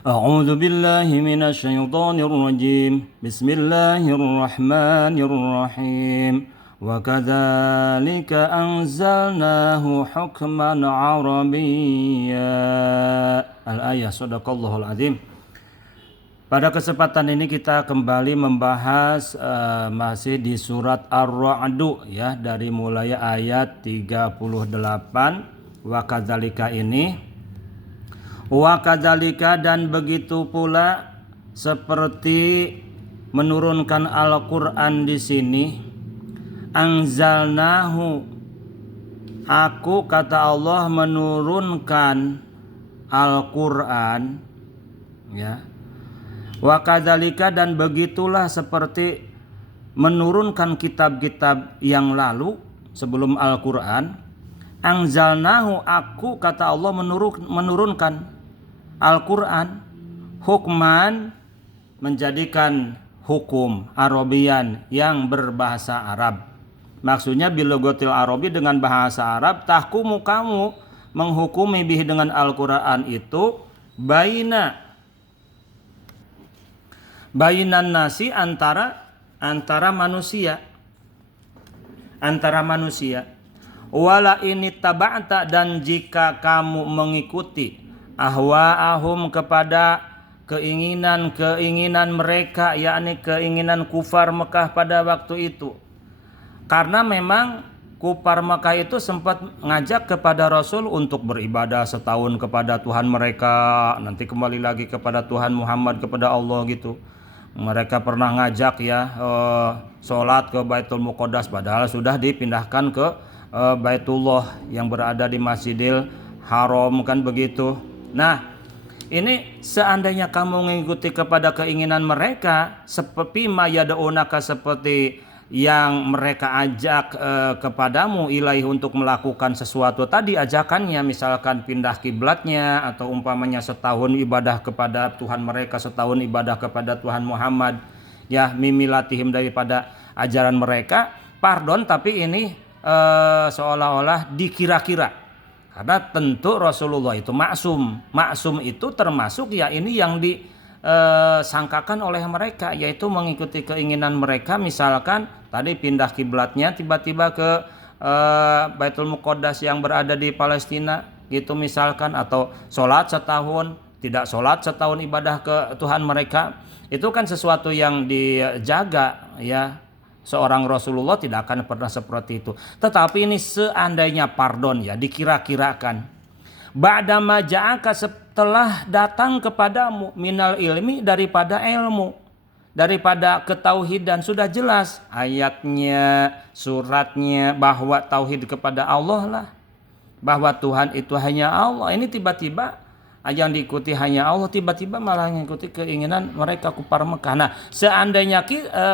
أعوذ بالله من الشيطان الرجيم بسم الله الرحمن الرحيم وكذلك أنزلناه حكما عربيا الآية صدق الله العظيم. Pada kesempatan ini kita kembali membahas masih di surat Ar-Ra'd ya, dari mulai ayat 38 wa kadzalika ini. Wa kadzalika, dan begitu pula seperti menurunkan Al-Qur'an di sini. Anzalnahu, aku kata Allah menurunkan Al-Qur'an ya. Wa kadzalika, dan begitulah seperti menurunkan kitab-kitab yang lalu sebelum Al-Qur'an. Anzalnahu, aku kata Allah menurunkan Al-Qur'an hukman, menjadikan hukum Arabian yang berbahasa Arab. Maksudnya bilogotil Arabi, dengan bahasa Arab. Tahkumu, kamu menghukumi bihi dengan Al-Qur'an itu bainan nasi, antara manusia. Wala ini taba'ta, dan jika kamu mengikuti ahwa'ahum, kepada keinginan mereka, yakni keinginan kufar Mekah pada waktu itu. Karena memang kufar Mekah itu sempat ngajak kepada Rasul untuk beribadah setahun kepada Tuhan mereka, nanti kembali lagi kepada Tuhan Muhammad, kepada Allah gitu. Mereka pernah ngajak ya sholat ke Baitul Muqaddas, padahal sudah dipindahkan ke Baitullah yang berada di Masjidil Haram, kan begitu. Nah, ini seandainya kamu mengikuti kepada keinginan mereka, seperti mayadaunaka, seperti yang mereka ajak kepadamu ilaih, untuk melakukan sesuatu tadi ajakannya, misalkan pindah kiblatnya, atau umpamanya setahun ibadah kepada Tuhan mereka, setahun ibadah kepada Tuhan Muhammad ya, mimilatihim, daripada ajaran mereka. Pardon, tapi ini seolah-olah dikira-kira. Karena tentu Rasulullah itu maksum. Maksum itu termasuk ya ini yang disangkakan oleh mereka, yaitu mengikuti keinginan mereka. Misalkan tadi pindah kiblatnya tiba-tiba ke Baitul Muqaddas yang berada di Palestina gitu misalkan, atau sholat setahun, tidak sholat setahun ibadah ke Tuhan mereka. Itu kan sesuatu yang dijaga ya. Seorang Rasulullah tidak akan pernah seperti itu. Tetapi ini seandainya, pardon ya, dikira-kirakan. Ba'dama ja'aka, setelah datang kepadamu, minal ilmi, daripada ilmu, daripada ketauhidan, sudah jelas ayatnya, suratnya, bahwa tauhid kepada Allah lah, bahwa Tuhan itu hanya Allah. Ini tiba-tiba yang diikuti hanya Allah, tiba-tiba malah mengikuti keinginan mereka kufar Mekah. Nah, seandainya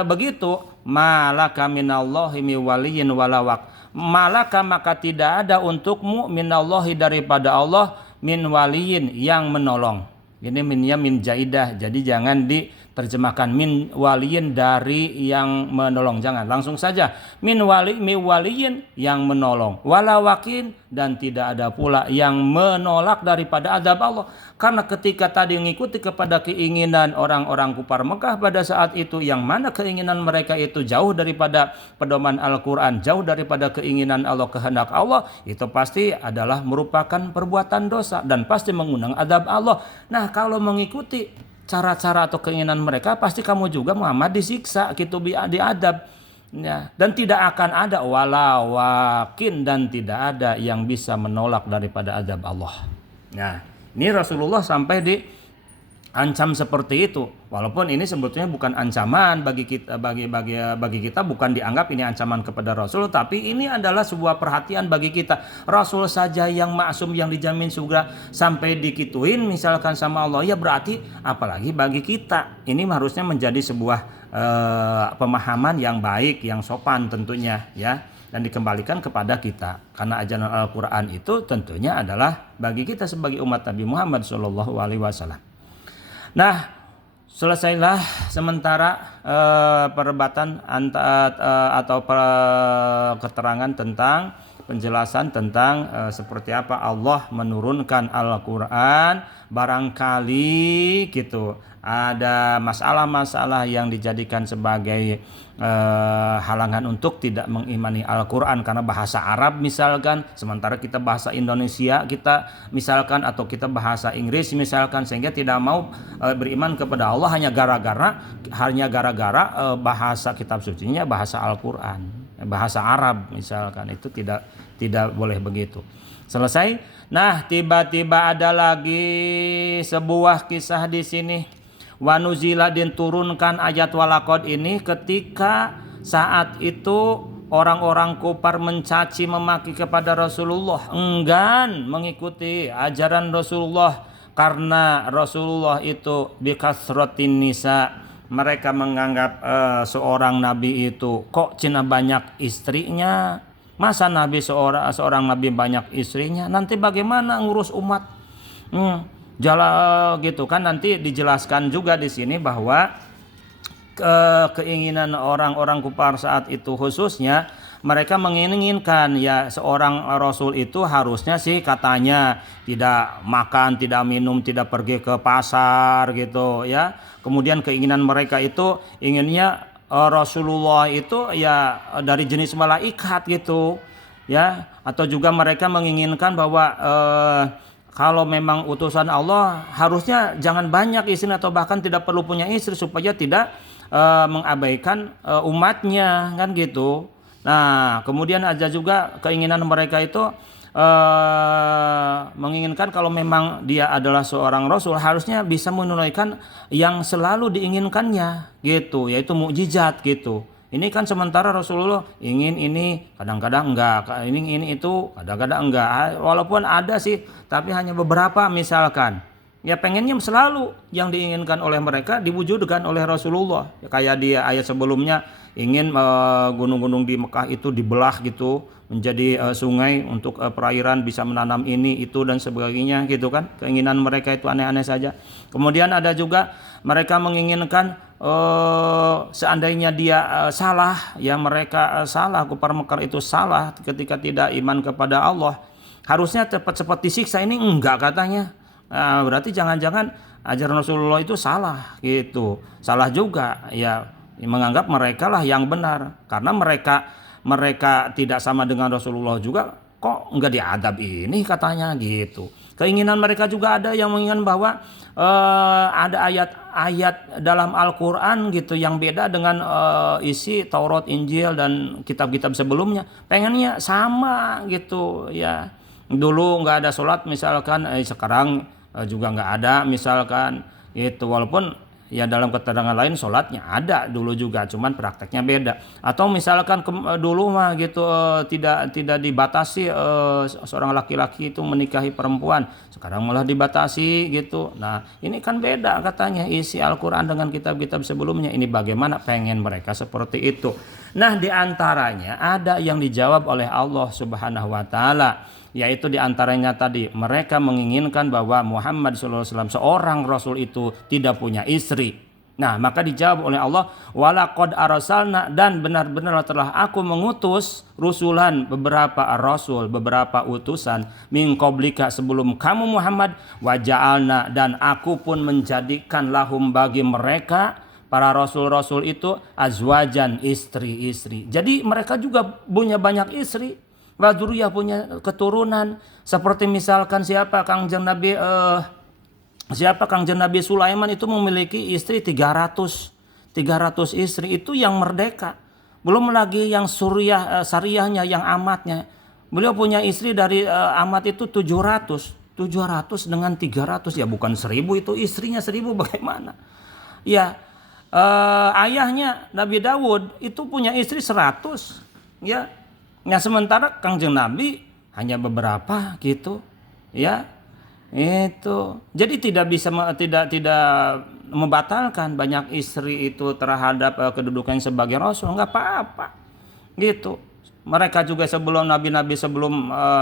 begitu, malaka minallahi mi waliyin walawak, malaka, maka tidak ada untukmu minallahi, daripada Allah, min waliyin, yang menolong. Ini minnya min jaidah, jadi jangan diterjemahkan min waliyin, dari yang menolong, jangan langsung saja min waliyin, yang menolong, walawakin, dan tidak ada pula yang menolak daripada azab Allah. Karena ketika tadi mengikuti kepada keinginan orang-orang kufar Mekah pada saat itu, yang mana keinginan mereka itu jauh daripada pedoman Al-Quran, jauh daripada keinginan Allah, kehendak Allah, itu pasti adalah merupakan perbuatan dosa dan pasti mengundang azab Allah. Nah, kalau mengikuti cara-cara atau keinginan mereka, pasti kamu juga Muhammad disiksa gitu, diadab ya. Dan tidak akan ada walawakin, dan tidak ada yang bisa menolak daripada azab Allah. Nah, ini Rasulullah sampai diancam seperti itu. Walaupun ini sebetulnya bukan ancaman bagi kita, bagi kita bukan dianggap ini ancaman kepada Rasul, tapi ini adalah sebuah perhatian bagi kita. Rasul saja yang maksum, yang dijamin surga, sampai dikituin misalkan sama Allah, ya berarti apalagi bagi kita. Ini harusnya menjadi sebuah pemahaman yang baik, yang sopan tentunya ya, dan dikembalikan kepada kita, karena ajaran Al-Quran itu tentunya adalah bagi kita sebagai umat Nabi Muhammad SAW. Nah, selesailah sementara perdebatan atau keterangan tentang penjelasan tentang seperti apa Allah menurunkan Al-Qur'an. Barangkali gitu ada masalah-masalah yang dijadikan sebagai halangan untuk tidak mengimani Al-Qur'an karena bahasa Arab misalkan, sementara kita bahasa Indonesia kita misalkan, atau kita bahasa Inggris misalkan, sehingga tidak mau beriman kepada Allah hanya gara-gara bahasa kitab sucinya bahasa Al-Qur'an, bahasa Arab misalkan. Itu tidak boleh begitu. Selesai. Nah, tiba-tiba ada lagi sebuah kisah di sini. Wa nuzila, diturunkan ayat walaqad ini ketika saat itu orang-orang kufar mencaci memaki kepada Rasulullah, enggan mengikuti ajaran Rasulullah karena Rasulullah itu bikasratin nisa. Mereka menganggap seorang nabi itu kok cina banyak istrinya. Masa nabi seorang nabi banyak istrinya, nanti bagaimana ngurus umat? Gitu kan, nanti dijelaskan juga di sini bahwa keinginan orang-orang kufar saat itu khususnya mereka menginginkan ya seorang rasul itu harusnya sih katanya tidak makan, tidak minum, tidak pergi ke pasar gitu ya. Kemudian keinginan mereka itu inginnya Rasulullah itu ya dari jenis malaikat gitu ya, atau juga mereka menginginkan bahwa kalau memang utusan Allah harusnya jangan banyak istri atau bahkan tidak perlu punya istri supaya tidak mengabaikan umatnya kan gitu. Nah, kemudian ada juga keinginan mereka itu menginginkan kalau memang dia adalah seorang rasul harusnya bisa menunaikan yang selalu diinginkannya gitu, yaitu mukjizat gitu. Ini kan sementara Rasulullah ingin ini, kadang-kadang enggak, ini itu, kadang-kadang enggak. Walaupun ada sih, tapi hanya beberapa misalkan. Ya pengennya selalu yang diinginkan oleh mereka diwujudkan oleh Rasulullah. Ya, kayak dia ayat sebelumnya ingin gunung-gunung di Mekah itu dibelah gitu menjadi sungai untuk perairan bisa menanam ini itu dan sebagainya gitu kan. Keinginan mereka itu aneh-aneh saja. Kemudian ada juga mereka menginginkan seandainya dia salah, ya mereka salah, kufar Mekah itu salah ketika tidak iman kepada Allah, harusnya cepat-cepat disiksa. Ini enggak katanya. Berarti jangan-jangan ajaran Rasulullah itu salah gitu. Salah juga ya, menganggap mereka lah yang benar karena mereka tidak sama dengan Rasulullah juga, kok enggak diadab ini katanya gitu. Keinginan mereka juga ada yang menginginkan bahwa ada ayat-ayat dalam Al-Quran gitu yang beda dengan isi Taurat, Injil dan kitab-kitab sebelumnya. Pengennya sama gitu ya. Dulu nggak ada sholat misalkan, sekarang juga nggak ada misalkan itu, walaupun ya dalam keterangan lain sholatnya ada dulu juga, cuman prakteknya beda. Atau misalkan dulu mah gitu tidak dibatasi seorang laki-laki itu menikahi perempuan, sekarang malah dibatasi gitu. Nah ini kan beda katanya isi Al-Quran dengan kitab-kitab sebelumnya. Ini bagaimana pengen mereka seperti itu. Nah diantaranya ada yang dijawab oleh Allah Subhanahu Wa Taala, yaitu diantaranya tadi mereka menginginkan bahwa Muhammad SAW seorang Rasul itu tidak punya istri. Nah maka dijawab oleh Allah, walaqad arsalna, dan benar-benar telah aku mengutus rusulan, beberapa rasul, beberapa utusan min qablika, sebelum kamu Muhammad, wa ja'alna, dan aku pun menjadikan lahum, bagi mereka para rasul-rasul itu, azwajan, istri-istri. Jadi mereka juga punya banyak istri. Waduriyah, punya keturunan. Seperti misalkan Kangjeng Nabi Sulaiman itu memiliki istri 300 istri, itu yang merdeka. Belum lagi yang syariahnya, yang amatnya. Beliau punya istri dari amat itu 700 dengan 300, ya bukan 1000, itu istrinya 1000 bagaimana? Ya ayahnya Nabi Dawud itu punya istri 100 ya. Nah sementara Kangjeng Nabi hanya beberapa gitu ya. Itu jadi tidak bisa tidak membatalkan banyak istri itu terhadap kedudukan sebagai rasul, nggak apa-apa gitu. Mereka juga sebelum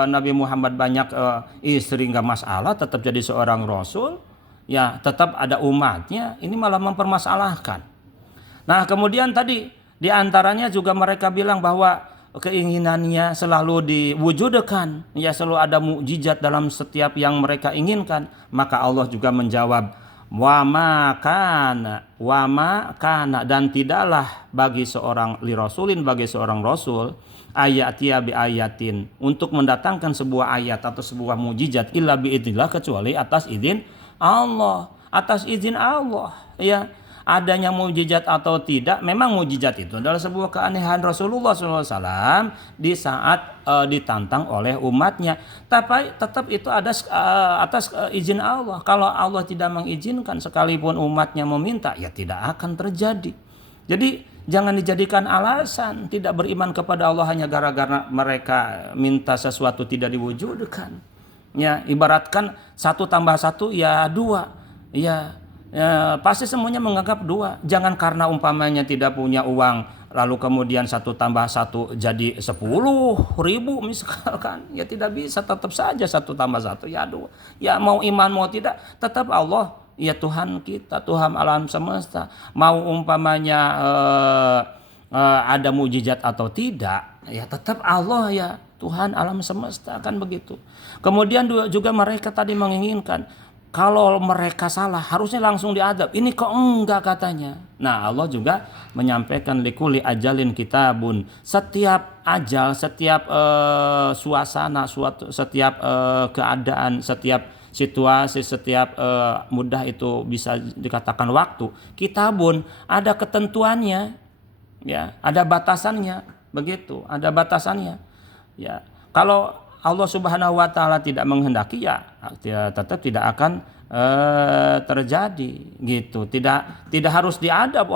Nabi Muhammad banyak istri, nggak masalah, tetap jadi seorang rasul ya, tetap ada umatnya. Ini malah mempermasalahkan. Nah kemudian tadi diantaranya juga mereka bilang bahwa keinginannya selalu diwujudkan, ya selalu ada mukjizat dalam setiap yang mereka inginkan, maka Allah juga menjawab, wa ma kana, dan tidaklah bagi seorang bagi seorang rasul ayatia bi ayatin, untuk mendatangkan sebuah ayat atau sebuah mukjizat, illa bi idznillah, kecuali atas izin Allah, ya. Adanya mukjizat atau tidak, memang mukjizat itu adalah sebuah keanehan Rasulullah SAW di saat ditantang oleh umatnya. Tapi tetap itu ada atas izin Allah. Kalau Allah tidak mengizinkan, sekalipun umatnya meminta, ya tidak akan terjadi. Jadi jangan dijadikan alasan tidak beriman kepada Allah hanya gara-gara mereka minta sesuatu tidak diwujudkan. Ya, ibaratkan 1 tambah 1 ya 2. Ya, pasti semuanya menganggap 2. Jangan karena umpamanya tidak punya uang lalu kemudian 1 tambah 1 jadi 10.000 misalkan. Ya tidak bisa, tetap saja 1 tambah 1 ya 2. Ya mau iman mau tidak, tetap Allah ya Tuhan kita, Tuhan alam semesta. Mau umpamanya ada mukjizat atau tidak, ya tetap Allah ya Tuhan alam semesta, kan begitu. Kemudian juga mereka tadi menginginkan kalau mereka salah harusnya langsung diadab. Ini kok enggak katanya. Nah, Allah juga menyampaikan likuli ajalin kitabun. Setiap ajal, setiap suasana, setiap keadaan, setiap situasi, setiap mudah itu bisa dikatakan waktu. Kitabun ada ketentuannya, ya, ada batasannya, begitu, ada batasannya. Ya, kalau Allah Subhanahu wa taala tidak menghendaki, ya tetap tidak akan terjadi gitu. Tidak harus diadab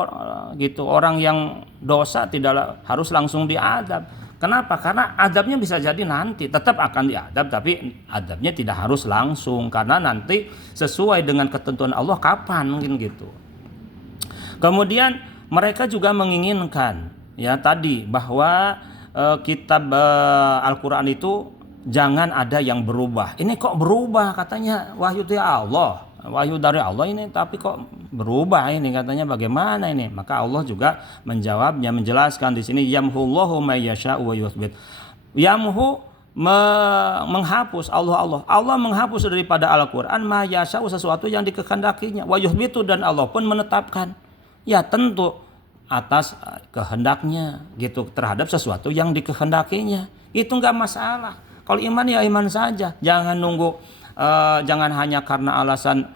gitu. Orang yang dosa tidak harus langsung diadab. Kenapa? Karena adabnya bisa jadi nanti tetap akan diadab, tapi adabnya tidak harus langsung karena nanti sesuai dengan ketentuan Allah kapan, mungkin gitu. Kemudian mereka juga menginginkan ya tadi bahwa kitab Al-Qur'an itu jangan ada yang berubah. Ini kok berubah katanya, wahyu dari Allah, wahyu dari Allah ini, tapi kok berubah ini katanya, bagaimana ini? Maka Allah juga menjawabnya, menjelaskan di sini, yamhullahu may yasha'u wa yuthbit. Yamhu menghapus, Allah menghapus daripada Al-Qur'an ma yasha'u, sesuatu yang dikehendakinya, wa yuthbitu, dan Allah pun menetapkan. Ya tentu atas kehendaknya gitu, terhadap sesuatu yang dikehendakinya. Itu enggak masalah. Kalau iman ya iman saja, jangan nunggu, jangan hanya karena alasan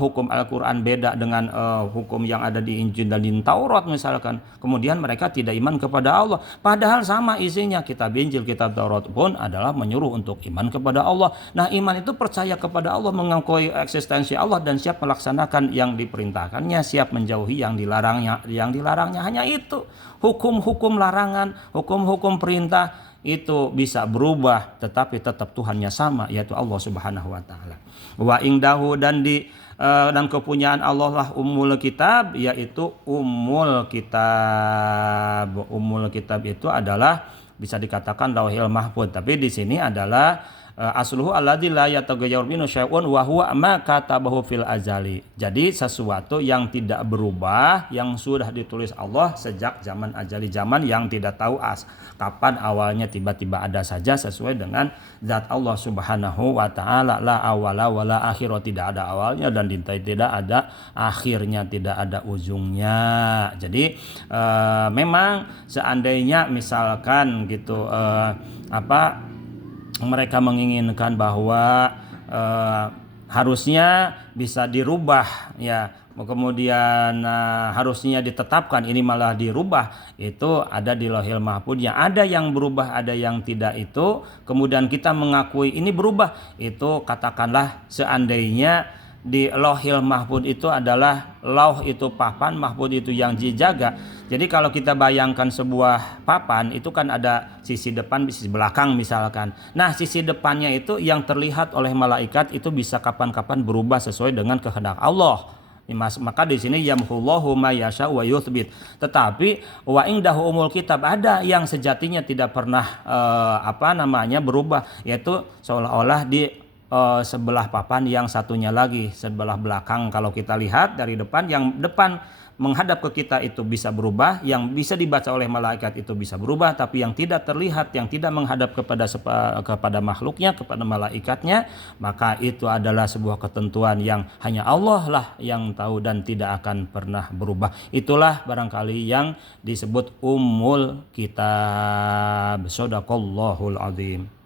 hukum Al-Quran beda dengan hukum yang ada di Injil dan di Taurat misalkan, kemudian mereka tidak iman kepada Allah. Padahal sama isinya, kitab Injil, kitab Taurat pun adalah menyuruh untuk iman kepada Allah. Nah, iman itu percaya kepada Allah, mengakui eksistensi Allah, dan siap melaksanakan yang diperintahkannya, siap menjauhi yang dilarangnya. Hanya itu. Hukum-hukum larangan, hukum-hukum perintah itu bisa berubah, tetapi tetap Tuhannya sama, yaitu Allah Subhanahu wa taala. Wa indahu, dan kepunyaan Allah lah ummul kitab, yaitu ummul kitab. Ummul kitab itu adalah bisa dikatakan lauhil mahfuz, tapi di sini adalah asluhu alladzi la yataghayyar minhu syai'un wa huwa ma katabahu fil azali. Jadi sesuatu yang tidak berubah, yang sudah ditulis Allah sejak zaman azali, zaman yang tidak tahu kapan awalnya, tiba-tiba ada saja sesuai dengan zat Allah Subhanahu wa taala. La awala wala akhirah, tidak ada awalnya dan tidak ada akhirnya, tidak ada ujungnya. Jadi memang seandainya misalkan gitu mereka menginginkan bahwa harusnya bisa dirubah, ya, kemudian harusnya ditetapkan, ini malah dirubah, itu ada di Lauhil Mahfuz. Yang ada yang berubah, ada yang tidak, itu kemudian kita mengakui ini berubah, itu katakanlah seandainya di Lauhil Mahfuz itu adalah lauh itu papan, mahfuz itu yang dijaga. Jadi kalau kita bayangkan sebuah papan itu kan ada sisi depan, sisi belakang misalkan. Nah, sisi depannya itu yang terlihat oleh malaikat itu bisa kapan-kapan berubah sesuai dengan kehendak Allah. Maka di sini yamhullahu ma yasha wa yuthbit. Tetapi wa indahu umul kitab, ada yang sejatinya tidak pernah berubah, yaitu seolah-olah sebelah papan, yang satunya lagi sebelah belakang. Kalau kita lihat dari depan, yang depan menghadap ke kita itu bisa berubah, yang bisa dibaca oleh malaikat itu bisa berubah, tapi yang tidak terlihat, yang tidak menghadap kepada makhluknya, kepada malaikatnya, maka itu adalah sebuah ketentuan yang hanya Allah lah yang tahu dan tidak akan pernah berubah. Itulah barangkali yang disebut Ummul Kitab. Shadaqallahul Azim.